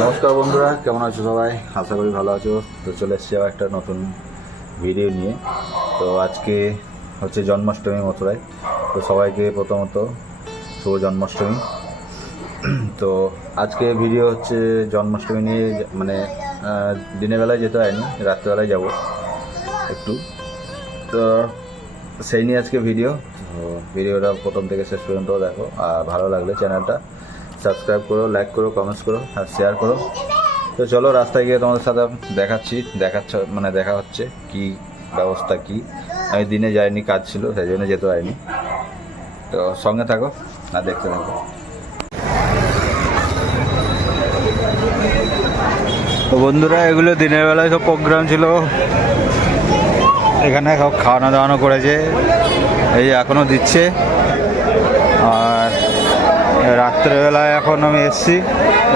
নমস্কার বন্ধুরা, কেমন আছো সবাই? আশা করি ভালো আছো। তো চলে এসেছি আবার একটা নতুন ভিডিও নিয়ে। তো আজকে হচ্ছে জন্মাষ্টমী মথুরায়। তো সবাইকে প্রথমত শুভ জন্মাষ্টমী। তো আজকে ভিডিও হচ্ছে জন্মাষ্টমী নিয়ে, মানে দিনের বেলায় যেতে হয়নি, রাত্রেবেলায় যাব একটু। তো সেই নিয়ে আজকে ভিডিও। তো ভিডিওটা প্রথম থেকে শেষ পর্যন্ত দেখো, আর ভালো লাগলে চ্যানেলটা সাবস্ক্রাইব করো, লাইক করো, কমেন্টস করো আর শেয়ার করো। তো চলো, রাস্তায় গিয়ে তোমাদের সাথে দেখা হচ্ছে কি ব্যবস্থা কি। আমি দিনে যাইনি, কাজ ছিল, সেই জন্য যেতে পারিনি। তো সঙ্গে থাকো আর দেখতে থাকো। তো বন্ধুরা, এগুলো দিনের বেলায় সব প্রোগ্রাম ছিল, এখানে সব খাওয়ানো দাওয়ানো করেছে, এই এখনও দিচ্ছে। আর রাত্রেবেলায় এখন আমি এসছি,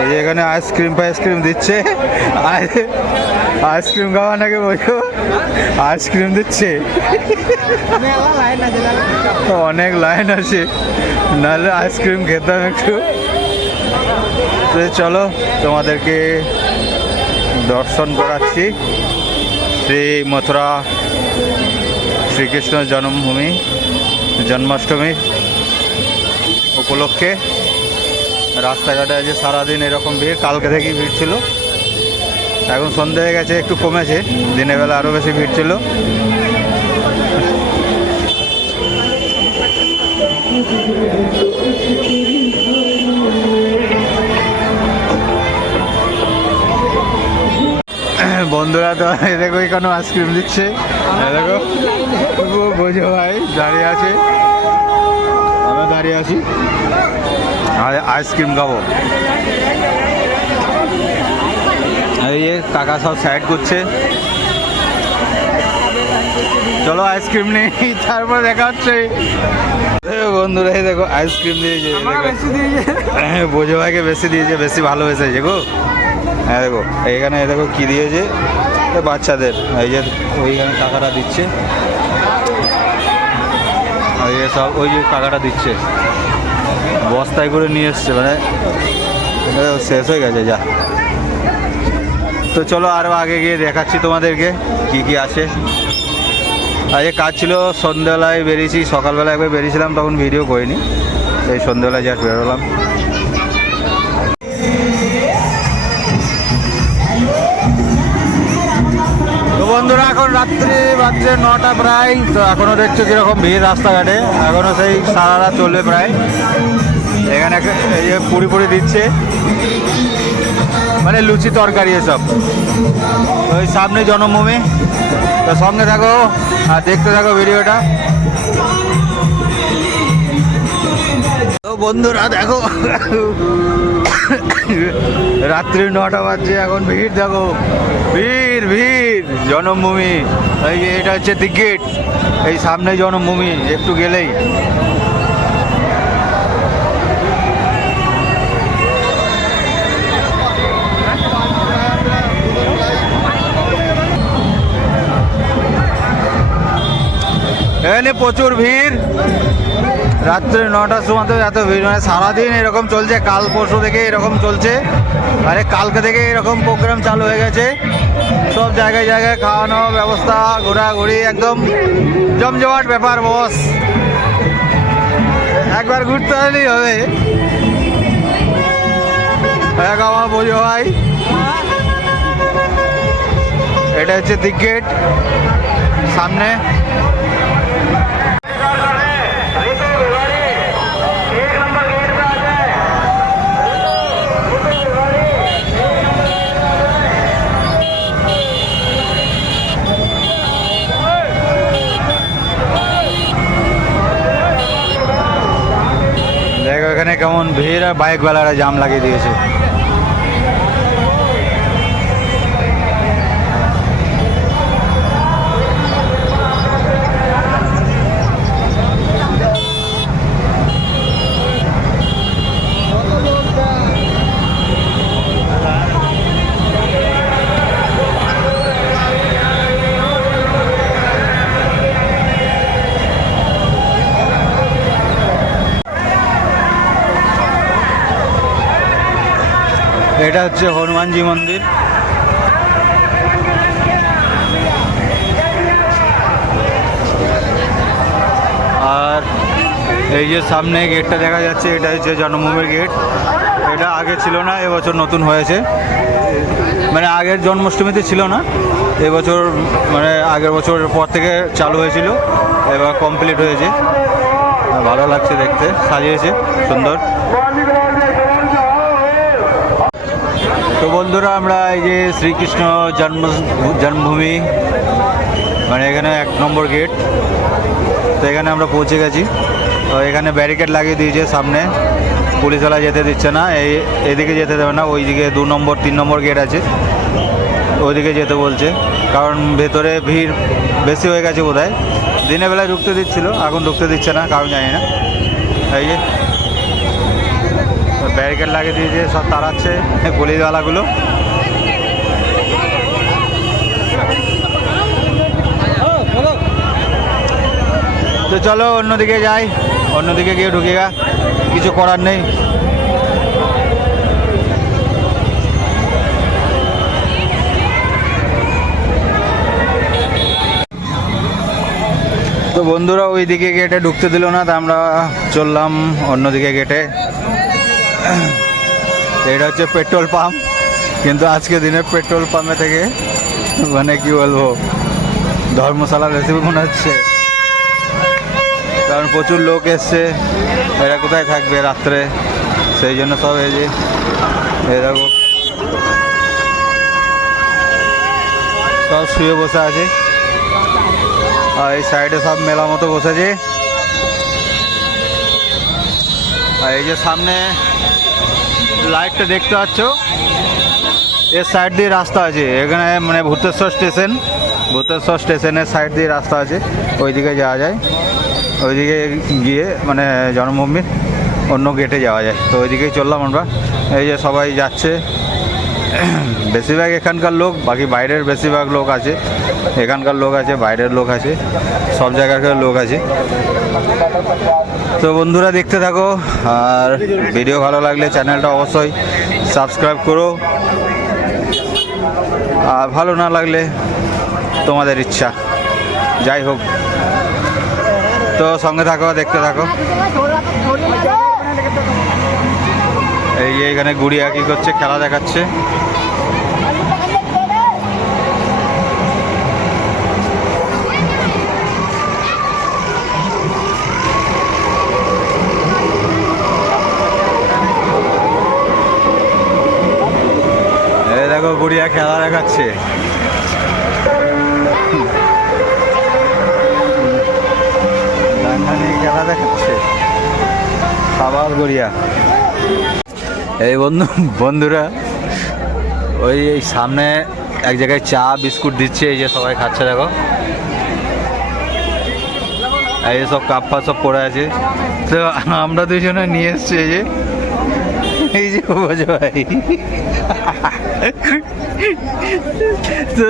এই যে এখানে আইসক্রিম দিচ্ছে। আইসক্রিম খাওয়া নাকি বলছো? আইসক্রিম দিচ্ছে, অনেক লাইন আছে, নাহলে আইসক্রিম খেতাম একটু। তো চলো, তোমাদেরকে দর্শন করাচ্ছি শ্রী মথুরা শ্রীকৃষ্ণ জন্মভূমি জন্মাষ্টমী উপলক্ষে। রাস্তাঘাটে আজ সারাদিন এরকম ভিড়, কালকে থেকেই ভিড় ছিল। এখন সন্ধে হয়ে গেছে, একটু কমেছে, দিনের বেলা আরও বেশি ভিড় ছিল। বন্ধুরা, তো দেখো এখানে আইসক্রিম দিচ্ছে, দেখো বোঝো ভাই দাঁড়িয়ে আছে, আমরা দাঁড়িয়ে আছি আর আইসক্রিম খাবো। এই যে কাকা সব সাইড করছে, চলো আইসক্রিম নেই, তারপর দেখা হচ্ছে। বন্ধুরা, এই দেখো আইসক্রিম দিয়েছে, বোঝো ভাইকে বেশি দিয়েছে, বেশি ভালোবেসেছে গো। হ্যাঁ দেখো এইখানে, দেখো কি দিয়েছে বাচ্চাদের, এই যে ওইখানে টাকাটা দিচ্ছে, ওই সব ওই যে টাকাটা দিচ্ছে, বস্তায় করে নিয়ে এসছে, মানে শেষ হয়ে গেছে যা। তো চলো আরও আগে গিয়ে দেখাচ্ছি তোমাদেরকে কি কি আছে। আজকে কাজ ছিল, সন্ধ্যাবেলায় বেরিয়েছি, সকালবেলা একবার বেরিয়েছিলাম, তখন ভিডিও করিনি, এই সন্ধ্যাবেলায় যা বেরোলাম। তো বন্ধুরা, এখন রাত্রি বাজছে 9টা প্রায়। তো এখনও দেখছো কীরকম ভিড় রাস্তাঘাটে, এখনও সেই সারা রাত চলবে প্রায়। এখানে এই যে পুরি দিচ্ছে, মানে লুচি তরকারি এসব। ওই সামনে জন্মভূমি। তো সঙ্গে থাকো আর দেখতে থাকো ভিডিওটা। তো বন্ধুরা দেখো, রাত্রি 9টা বাজছে, এখন ভিড় দেখো, ভিড় জন্মভূমি। এই যে এটা হচ্ছে দি গেট, এই সামনে জন্মভূমি, একটু গেলেই। এখানে প্রচুর ভিড়, রাত্রে 9টার সময় তো এত ভিড়, মানে সারাদিন এরকম চলছে, কাল পরশু থেকে এরকম চলছে। আরে কালকে থেকে এরকম প্রোগ্রাম চালু হয়ে গেছে, সব জায়গায় জায়গায় খাওয়ানো ব্যবস্থা, ঘোরাঘুরি, একদম জমজমাট ব্যাপার বস। একবার ঘুরতে হলেই হবে। আমার বোঝো ভাই, এটা হচ্ছে দি গেট সামনে। দেখো এখানে কেমন ভিড়, আর বাইকওয়ালারা জাম লাগিয়ে দিয়েছে। এটা হচ্ছে হনুমানজি মন্দির। আর এই যে সামনে গেটটা দেখা যাচ্ছে, এটা হচ্ছে জন্মভূমির গেট। এটা আগে ছিল না, এবছর নতুন হয়েছে। মানে আগের জন্মাষ্টমীতে ছিল না, এবছর মানে আগের বছর পর থেকে চালু হয়েছিল, এবার কমপ্লিট হয়েছে। ভালো লাগছে দেখতে, সাজিয়েছে সুন্দর। তো বন্ধুরা, আমরা এই যে শ্রীকৃষ্ণ জন্মভূমি মানে এখানে 1 নম্বর গেট, তো এখানে আমরা পৌঁছে গেছি। তো এখানে ব্যারিকেড লাগিয়ে দিয়েছে সামনে, পুলিশওয়ালা যেতে দিচ্ছে না, এদিকে যেতে দেবে না, ওইদিকে 2 নম্বর 3 নম্বর গেট আছে, ওইদিকে যেতে বলছে। কারণ ভেতরে ভিড় বেশি হয়ে গেছে বোধহয়। দিনের বেলায় ঢুকতে দিচ্ছিল, এখন ঢুকতে দিচ্ছে না, কারণ জানি না। এই যে ব্যারিকেড লাগিয়ে দিয়েছে, সব তাড়াচ্ছে পুলিশওয়ালাগুলো। তো চলো অন্যদিকে যাই, অন্যদিকে গিয়ে ঢুকেগা, কিছু করার নেই। তো বন্ধুরা ওই দিকে গেটে ঢুকতে দিল না, তা আমরা চললাম অন্যদিকে গেটে। এটা হচ্ছে পেট্রোল পাম্প, কিন্তু আজকে দিনে পেট্রোল পাম্পে থেকে মানে কি বলবো, ধর্মশালা রেসিপি মনে হচ্ছে। কারণ প্রচুর লোক এসছে, এরা কোথায় থাকবে রাত্রে, সেই জন্য সব এই যে এরকম সব শুয়ে বসে আছে। আর এই সাইডে সব মেলা মতো বসেছে। আর এই যে সামনে লাইটটা দেখতে পাচ্ছ, এর সাইড দিয়ে রাস্তা আছে, এখানে মানে ভূতেশ্বর স্টেশনের সাইড দিয়ে রাস্তা আছে, ওইদিকে যাওয়া যায়। ওইদিকে গিয়ে মানে জন্মভূমির অন্য গেটে যাওয়া যায়। তো ওইদিকেই চললাম আমরা। এই যে সবাই যাচ্ছে, বেশিরভাগ এখানকার লোক, বাকি বাইরের বেশিরভাগ লোক আছে। এখানকার লোক আছে, বাইরের লোক আছে, সব জায়গাকার লোক আছে। তো বন্ধুরা দেখতে থাকো, আর ভিডিও ভালো লাগলে চ্যানেলটা অবশ্যই সাবস্ক্রাইব করো, আর ভালো না লাগলে তোমাদের ইচ্ছা, যাই হোক। তো সঙ্গে থাকো, দেখতে থাকো। এই যে এখানে গুড়িয়া কি করছে, খেলা দেখাচ্ছে। এই দেখো গুড়িয়া খেলা দেখাচ্ছে। খেলা দেখাচ্ছে আবার গড়িয়া। এই বন্ধুরা ওই সামনে এক জায়গায় চা বিস্কুট দিচ্ছে, এই যে সবাই খাচ্ছে দেখো। এই সব কাপ ফা সব পড়ে আছে। তো আমরা দুজনে নিয়ে এসছি এই যে বোঝো ভাই। তো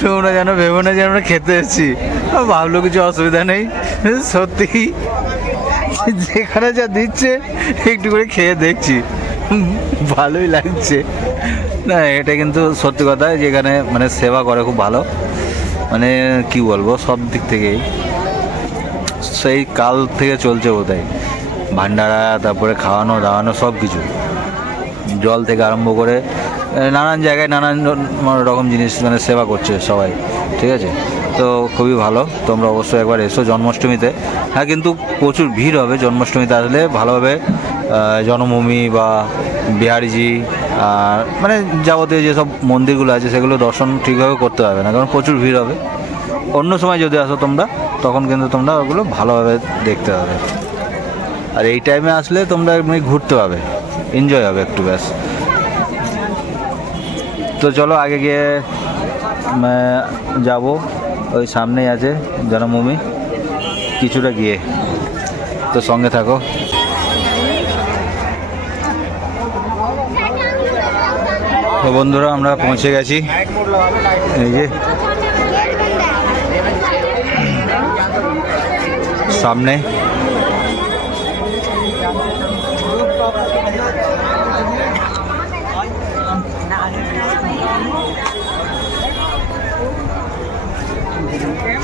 তোমরা যেন ভেবো না যে আমরা খেতে এসেছি, ভাবলো কিছু অসুবিধা নেই। সত্যি যেখানে যা দিচ্ছে একটু করে খেয়ে দেখছি, ভালোই লাগছে। না এটা কিন্তু সত্যি কথা, যেখানে মানে সেবা করে খুব ভালো, মানে কি বলবো, সব দিক থেকেই সেই কাল থেকে চলছে বোধহয়। ভান্ডারা, তারপরে খাওয়ানো দাওয়ানো সব কিছু, জল থেকে আরম্ভ করে নানান জায়গায় নানান রকম জিনিস মানে সেবা করছে সবাই, ঠিক আছে। তো খুবই ভালো, তোমরা অবশ্যই একবার এসো জন্মাষ্টমীতে। হ্যাঁ, কিন্তু প্রচুর ভিড় হবে জন্মাষ্টমীতে আসলে। ভালোভাবে জন্মভূমি বা বিহারিজি আর মানে যাবতীয় যেসব মন্দিরগুলো আছে সেগুলো দর্শন ঠিকভাবে করতে পারবে না, কারণ প্রচুর ভিড় হবে। অন্য সময় যদি আসো তোমরা, তখন কিন্তু তোমরা ওগুলো ভালোভাবে দেখতে পাবে। আর এই টাইমে আসলে তোমরা এমনি ঘুরতে পাবে, এনজয় হবে একটু ব্যাস। তো চলো আগে গিয়ে যাব, ওই সামনেই আছে জন্মভূমি, কিছুটা গিয়ে। তো সঙ্গে থাকো। তো বন্ধুরা আমরা পৌঁছে গেছি, এই যে সামনে।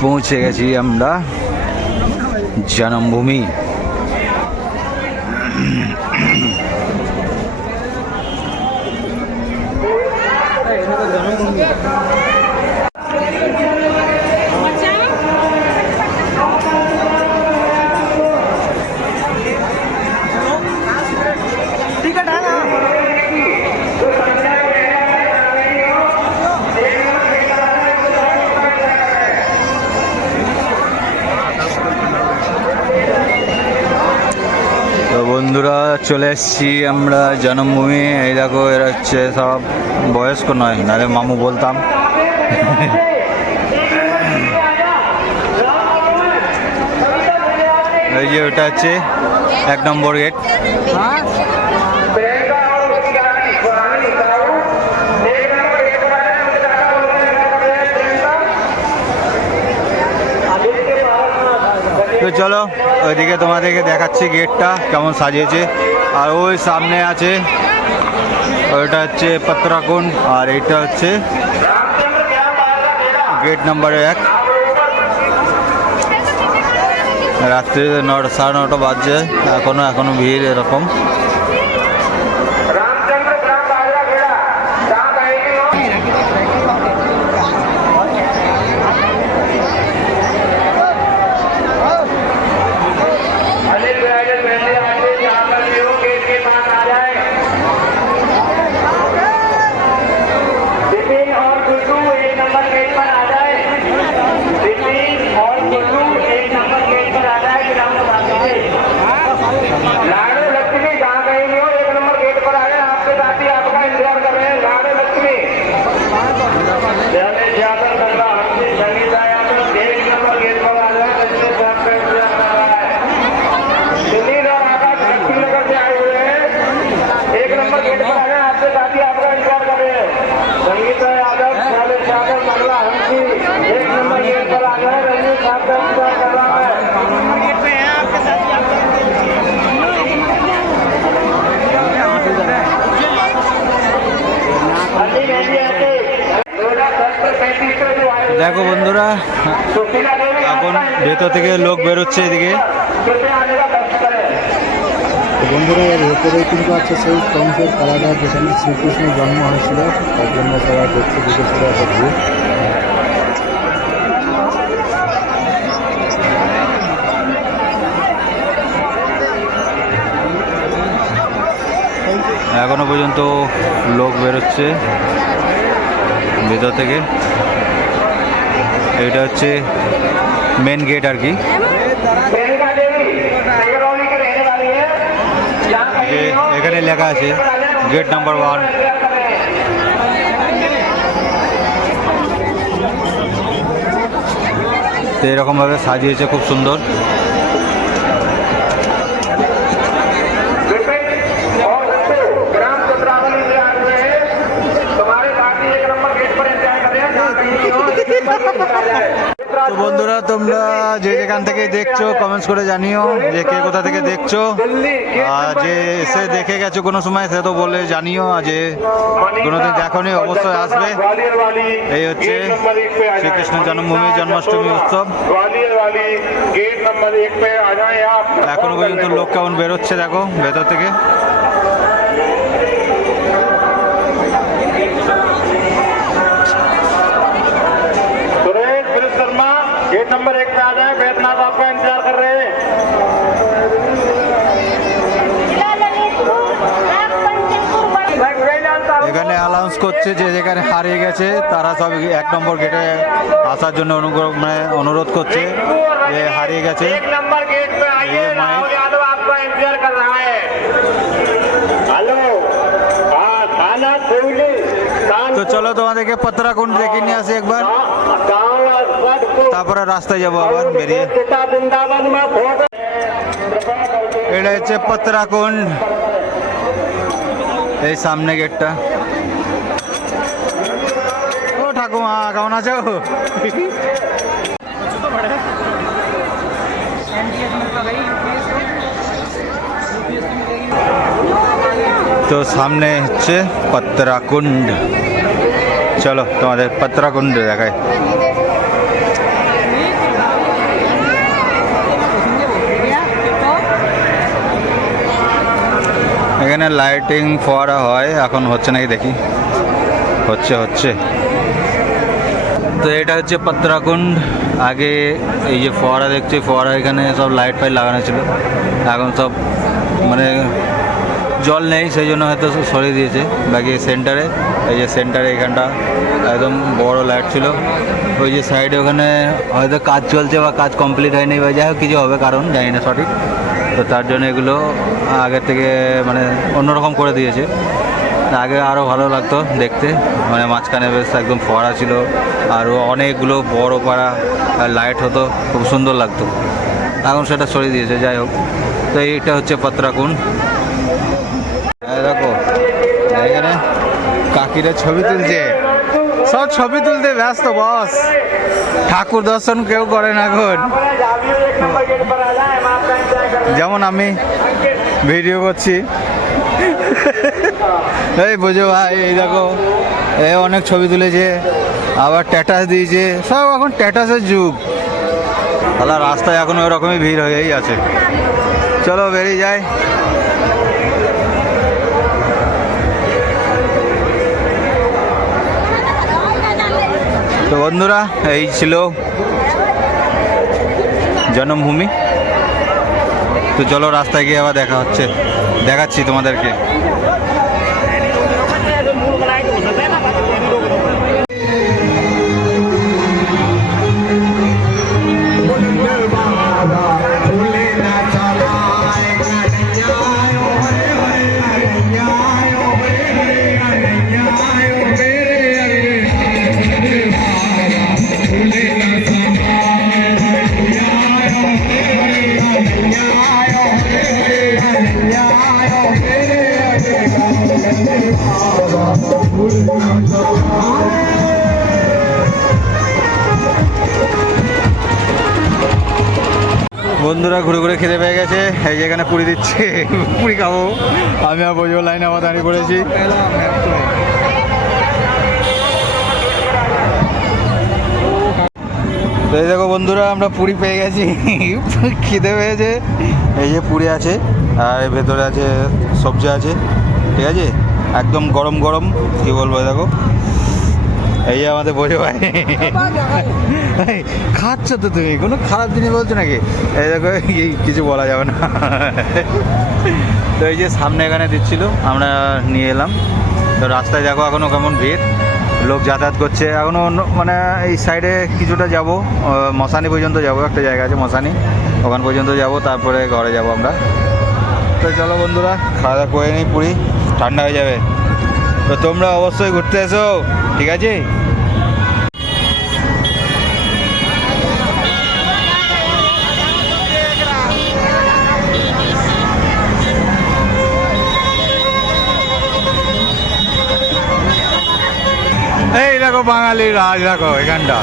পৌঁছে গেছি আমরা জন্মভূমি। তো বন্ধুরা চলে এসেছি আমরা জন্মভূমি। এই দেখো এরা হচ্ছে সব বয়স্ক নয়, নাহলে মামু বলতাম। এই যে ওটা হচ্ছে 1 নম্বর গেট। তো চলো ওইদিকে তোমাদেরকে দেখাচ্ছি গেটটা কেমন সাজিয়েছে। আর ওই সামনে আছে ওইটা হচ্ছে পত্রাকুণ্ড, আর এইটা হচ্ছে গেট নাম্বার 1। রাত্রি 9:30 বাজছে, এখনো ভিড় এরকম। দেখো বন্ধুরা এখন ভেতর থেকে লোক বেরোচ্ছে এদিকে। বন্ধুরা এর ভেতরেই কিন্তু আছে সেই কংসের কারাগার যেখানে শ্রীকৃষ্ণের জন্ম হয়েছিল, তার জন্য সবাই দেখতে ঢুকেছিল একটা ভিড়। এখনো পর্যন্ত লোক বেরোচ্ছে ভেতর থেকে। এটা হচ্ছে মেন গেট আর কি। এখানে লেখা আছে গেট নাম্বার 1। তো এরকমভাবে সাজিয়েছে, খুব সুন্দর। তো বন্ধুরা তোমরা যে যেখান থেকে দেখছো কমেন্টস করে জানিও যে কে কোথা থেকে দেখছো। আর যে এসে দেখে গেছো কোনো সময় সে তো বলে জানিও, আর যে কোনোদিন দেখোনি অবশ্যই আসবে। এই হচ্ছে শ্রীকৃষ্ণ জন্মভূমি জন্মাষ্টমী উৎসব। এখনো পর্যন্ত লোক কেমন বেরোচ্ছে দেখো ভেতর থেকে। गेट नंबर 1 पे आ जाए, बैद्यनाथ आपका इंतजार कर रहे हैं। এখানে অ্যানাউন্স করছে যে যেখানে হারিয়ে গেছে তারা সব 1 নম্বর গেটে আসার জন্য অনুরোধ করছে যে হারিয়ে গেছে। 1 नंबर गेट पे आइए, राहुल यादव आपका इंतजार कर रहा है। हेलो, हाँ थाना कोयली। তো চলো তোমাদেরকে পত্রাকুণ্ড দেখে নিয়ে আসি একবার, তারপরে রাস্তায় যাবো আবার বেরিয়ে। এটা হচ্ছে পত্রাকুণ্ড, এই সামনে গেটটা। ও ঠাকুমা কেমন আছো? তো সামনে হচ্ছে পত্রাকুণ্ড, চলো তোমাদের পত্রাকুণ্ড দেখায়। এখানে লাইটিং ফোয়ারা হয়, এখন হচ্ছে নাকি দেখি, হচ্ছে। তো এটা হচ্ছে পত্রাকুণ্ড। আগে এই যে ফোয়ারা দেখছি, ফোয়ারা এখানে সব লাইট ফাইট লাগানো ছিল, এখন সব মানে জল নেই, সেই জন্য হয়তো সরিয়ে দিয়েছে। বাকি সেন্টারে, এই যে সেন্টারে এখানটা একদম বড় লাইট ছিল। ওই যে সাইডে ওখানে হয়তো কাজ চলছে বা কাজ কমপ্লিট হয়নি বা যাই হোক কিছু হবে, কারণ জানি না সঠিক। তো তার জন্য এগুলো আগের থেকে মানে অন্যরকম করে দিয়েছে। আগে আরও ভালো লাগতো দেখতে, মানে মাঝখানে বেশ একদম ফোয়ারা ছিল, আরও অনেকগুলো বড় পাড়া লাইট হতো, খুব সুন্দর লাগতো। এখন সেটা সরিয়ে দিয়েছে, যাই হোক। তো এইটা হচ্ছে পত্রাকুণ্ড। দেখো এখানে কাকিরা ছবি তুলছে, সব ছবি তুলতে ব্যস্ত বস। ঠাকুর দর্শন কেউ করে না এখন, যেমন আমি ভিডিও করছি। এই বোঝো ভাই, এই দেখো এ অনেক ছবি তুলেছে, আবার স্ট্যাটাস দিয়েছে, সব এখন স্ট্যাটাসের যুগ। তাহলে রাস্তায় এখন ওরকমই ভিড় হয়েই আছে। চলো বেরিয়ে যাই। তো বন্ধুরা, এই ছিল জন্মভূমি। তো চলো রাস্তায় গিয়ে আবার দেখাচ্ছি তোমাদেরকে। বন্ধুরা ঘুরে ঘুরে খেতে পেয়ে গেছে, এই যে এখানে পুরি দিচ্ছে, পুরি খাবো। আমি আর বোঝো লাইনে আবার দাঁড়িয়ে পড়েছি। তো এই দেখো বন্ধুরা, আমরা পুরি পেয়ে গেছি, খিদে পেয়েছে। এই যে পুরি আছে, আর এর ভেতরে আছে সবজি আছে, ঠিক আছে, একদম গরম গরম। কি বলবো, দেখো এই যে আমাদের বোঝো ভাই, খাচ্ছ তো তুমি, কোনো খারাপ জিনিস বলছো নাকি? এই দেখো, এই কিছু বলা যাবে না। তো এই যে সামনে এখানে দিচ্ছিল, আমরা নিয়ে এলাম। তো রাস্তায় দেখো এখনও কেমন ভিড়, লোক যাতায়াত করছে। এখনও মানে এই সাইডে কিছুটা যাব, মশানি পর্যন্ত যাব, একটা জায়গা আছে মশানি, ওখান পর্যন্ত যাব, তারপরে ঘরে যাব আমরা। তো চলো বন্ধুরা, খাওয়া দাওয়া করে নিই, পুরি ঠান্ডা হয়ে যাবে। তো তোমরা অবশ্যই ঘুরতে এসো, ঠিক আছে? এই দেখো বাঙালির রাজ, দেখো এখানটা,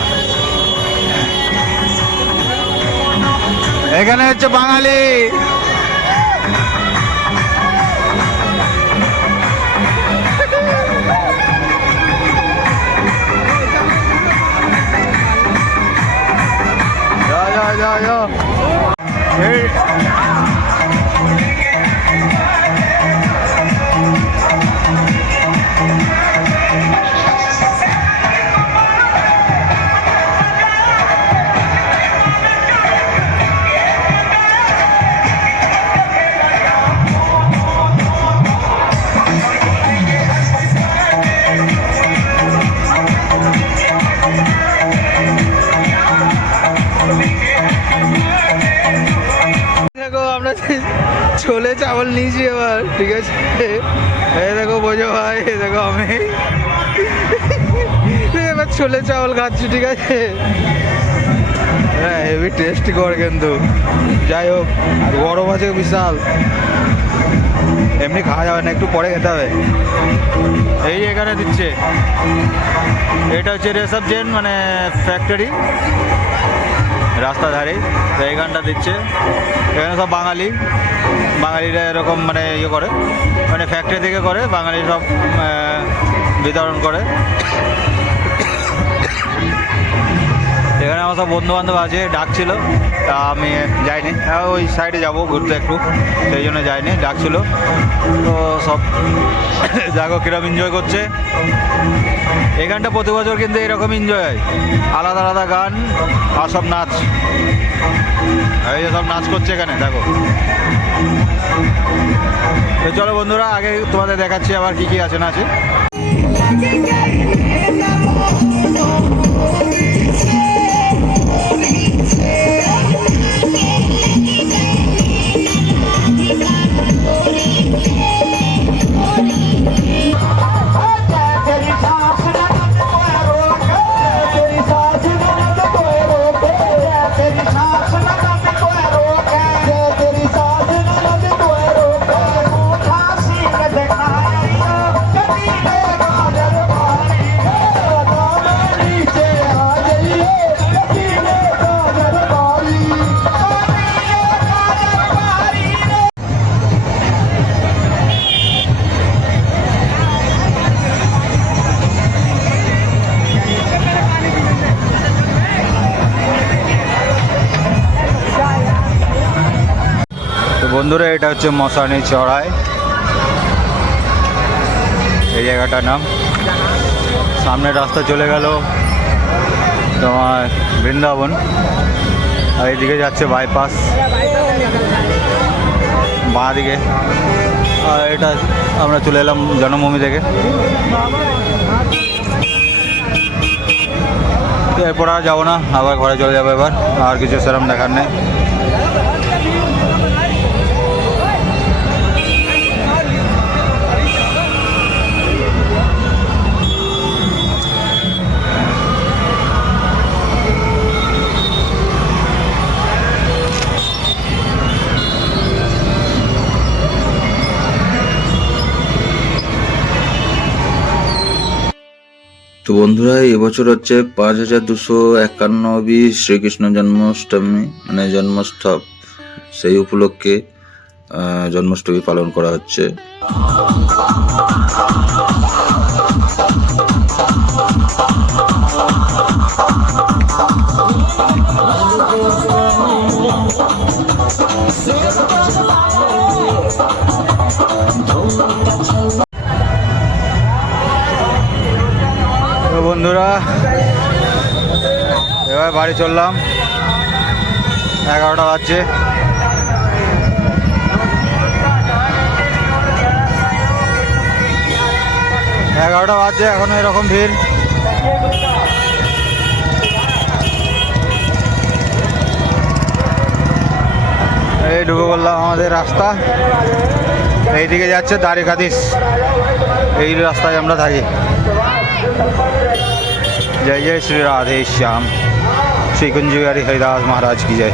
এখানে হচ্ছে বাঙালি। যাও ছোলে চাवल নিয়েছি এবার, ঠিক আছে। এই দেখো বোঝো ভাই, এই দেখো আমি এবার ছোলে চাवल খাচ্ছি, ঠিক আছে। হ্যাঁ, হেভি টেস্টি কর কিন্তু, যাই হোক গরম আছে বিশাল, এমনি খাওয়া যাবে না, একটু পরে খেতে হবে। এই এখানে দিচ্ছে, এটা হচ্ছে রেসাব জেন মানে ফ্যাক্টরি। রাস্তা ধারে। তো এইখানটা দিচ্ছে, এখানে সব বাঙালিরা এরকম মানে ইয়ে করে, মানে ফ্যাক্টরি থেকে করে, বাঙালি সব বিতরণ করে। এখানে আমার সব বন্ধুবান্ধব আছে, ডাকছিল, তা আমি যাইনি, ওই সাইডে যাবো ঘুরতে একটু, সেই জন্য যাইনি, ডাকছিল। তো সব দেখো কিরকম এনজয় করছে। এখানটা প্রতি বছর কিন্তু এরকম এনজয় হয়, আলাদা আলাদা গান আর সব নাচ। এই যে সব নাচ করছে এখানে দেখো। তো চলো বন্ধুরা, আগে তোমাদের দেখাচ্ছি আবার কি কি আছে না আছে। বন্ধুরা, এটা হচ্ছে মশানি চড়াই, এই জায়গাটার নাম। সামনে রাস্তা চলে গেল তোমার বৃন্দাবন, আর এইদিকে যাচ্ছে বাইপাস বাঁ দিকে। আর এটা আমরা চলে এলাম জন্মভূমি থেকে। এরপর আর যাবো না, আবার ঘরে চলে যাবো এবার, আর কিছু সেরকম দেখার নেই। তো বন্ধুরা, এবছর হচ্ছে 5251 শ্রীকৃষ্ণ জন্মাষ্টমী মানে জন্মোৎসব, সেই উপলক্ষে জন্মাষ্টমী পালন করা হচ্ছে। তো বন্ধুরা, এবার বাড়ি চললাম, 11টা বাজছে। এখনো এরকম ভিড়। এই ঢুকে বললাম আমাদের রাস্তা, এইদিকে যাচ্ছে দ্বারিকাধীশ, এই রাস্তায় আমরা থাকি। जय जय श्री राधे श्याम, श्री कुंज बिहारी हरिदास महाराज की जय।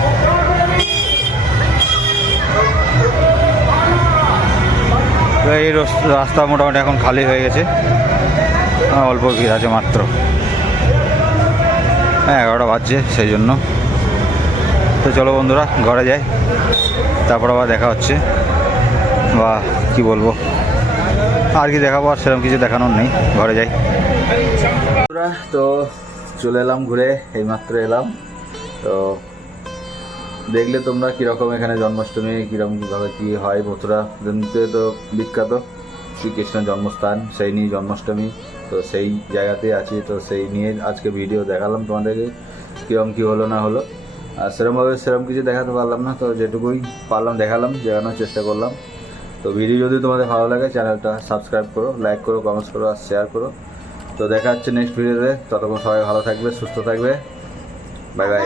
তো এই রাস্তা মোটামুটি এখন খালি হয়ে গেছে, অল্প ভিড় আছে মাত্র। 11টা বাজছে সেই জন্য। তো চলো বন্ধুরা, ঘরে যাই, তারপর আবার দেখা হচ্ছে। বা কি বলবো, আর কি দেখাবো, আর সেরকম কিছু দেখানোর নেই, ঘরে যাই। তো চলে এলাম ঘুরে, এইমাত্র এলাম। তো দেখলে তোমরা কীরকম এখানে জন্মাষ্টমী কীরকমভাবে কী হয়। মথুরা জনিতে তো বিখ্যাত শ্রীকৃষ্ণ জন্মস্থান, সেই নিয়ে জন্মাষ্টমী। তো সেই জায়গাতেই আছি, তো সেই নিয়ে আজকে ভিডিও দেখালাম তোমাদেরকে, কীরকম কী হলো না হলো। আর সেরকম কিছু দেখাতে পারলাম না, তো যেটুকুই পারলাম দেখালাম, দেখানোর চেষ্টা করলাম। তো ভিডিও যদি তোমাদের ভালো লাগে, চ্যানেলটা সাবস্ক্রাইব করো, লাইক করো, কমেন্টস করো আর শেয়ার করো। তো দেখা হচ্ছে নেক্সট ভিডিওতে। ততক্ষণ সবাই ভালো থাকবে, সুস্থ থাকবে। Bye bye.